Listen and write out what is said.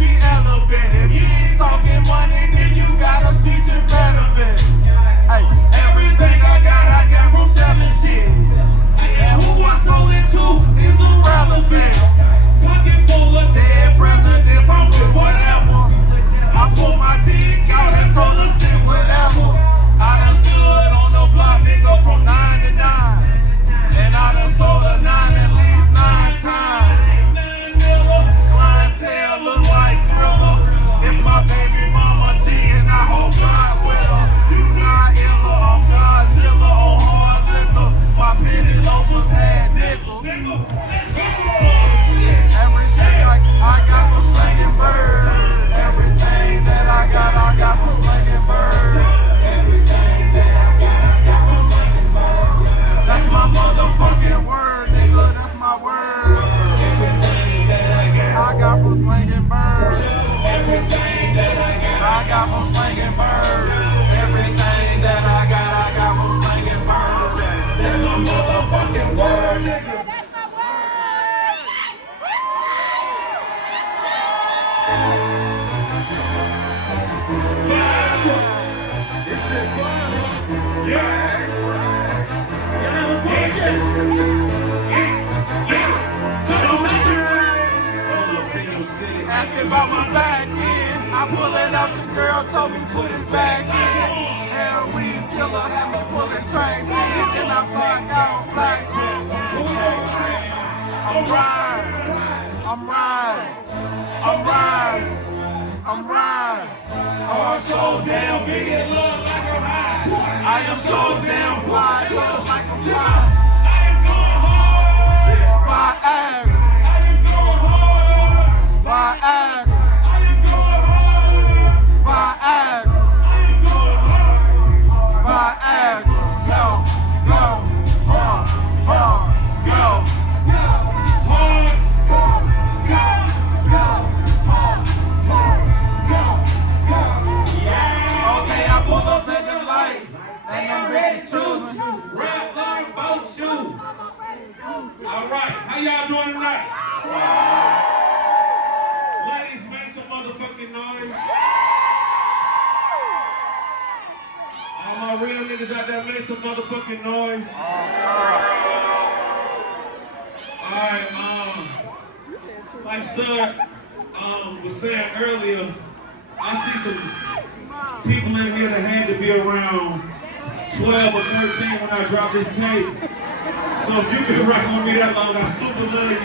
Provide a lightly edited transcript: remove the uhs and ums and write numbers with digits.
baby elephant. If you ain't talking money, then you got a speech impediment. Hey, everything I got from selling shit. And who I sold it to is irrelevant. Pocket full of dead presidents, I'm with whatever. I pull my dick out and told her shit whatever. I done stood on the block, nigga, from 9 to 9. And I done sold a 9 at least 9 times. Clientele look like Thriller. If my baby mama cheating, I hope God with her. You not iller, I'm Godzilla on hard liquor. My penny loafers had nickels. Everything I got for slanging birds. Everything that I got for slanging birds. Everything that I got for slanging birds. That's my motherfucking word, nigga. That's my word. Everything that I got for slanging birds. Everything that I got for slanging birds. Everything that I got for slanging birds. That's my motherfucking word, nigga. That's my word. This shit fun, huh? Yeah. Asking about my back end. I pull it out, your girl told me put it back in. Heroin killer had me pulling tracks in. Then I fuck out black. I'm riding. I'm riding. I'm riding. I'm riding. Oh, I'm so damn big, it look like I'm high. I am so damn fly, look like I'm fly. I am going hard. Viagra. I am going hard. Viagra. I am going hard. Viagra. I am going hard. Viagra. Go, go, hard, hard, go. Hard, go, go, go, hard, hard, go, go. Yeah. Okay, I pull up at the light, and them bitches choosing. Rap, learn, boat, shoot. All right, how y'all doing tonight? Ladies, make some motherfucking noise. All my real niggas out there, make some motherfucking noise. Alright, like Sir was saying earlier, I see some people in here that had to be around 12 or 13 when I dropped this tape. So if you've been rocking with me that long, I super love you.